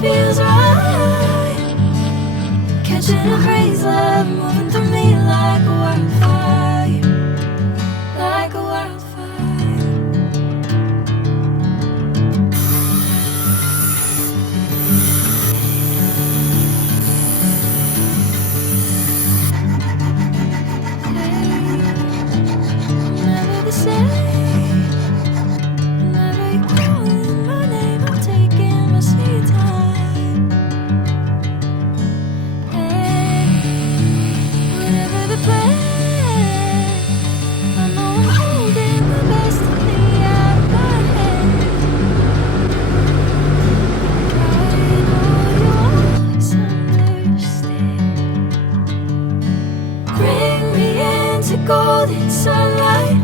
feels right. Catching a craze, love moving through me like a wildfire, like a wildfire. Never the same. Whenever you're calling my name, I'm taking my sweet time. Whatever the plan, I know I'm holding the best of me out of my hand. I know you always understand. Bring me into golden sunlight.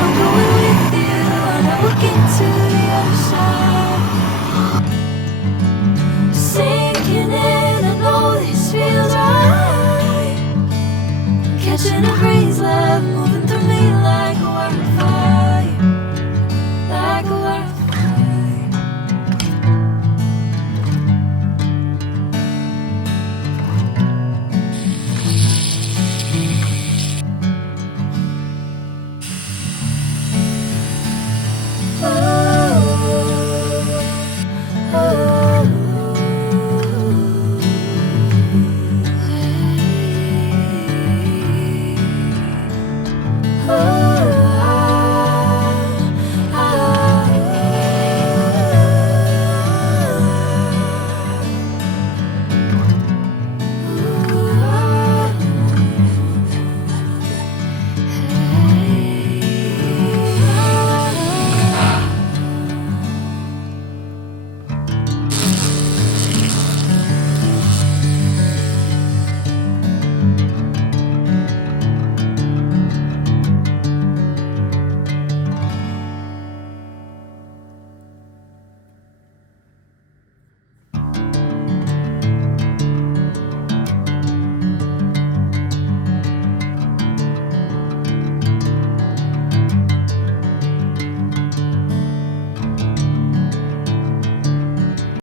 I'm going with you, and I will get to you.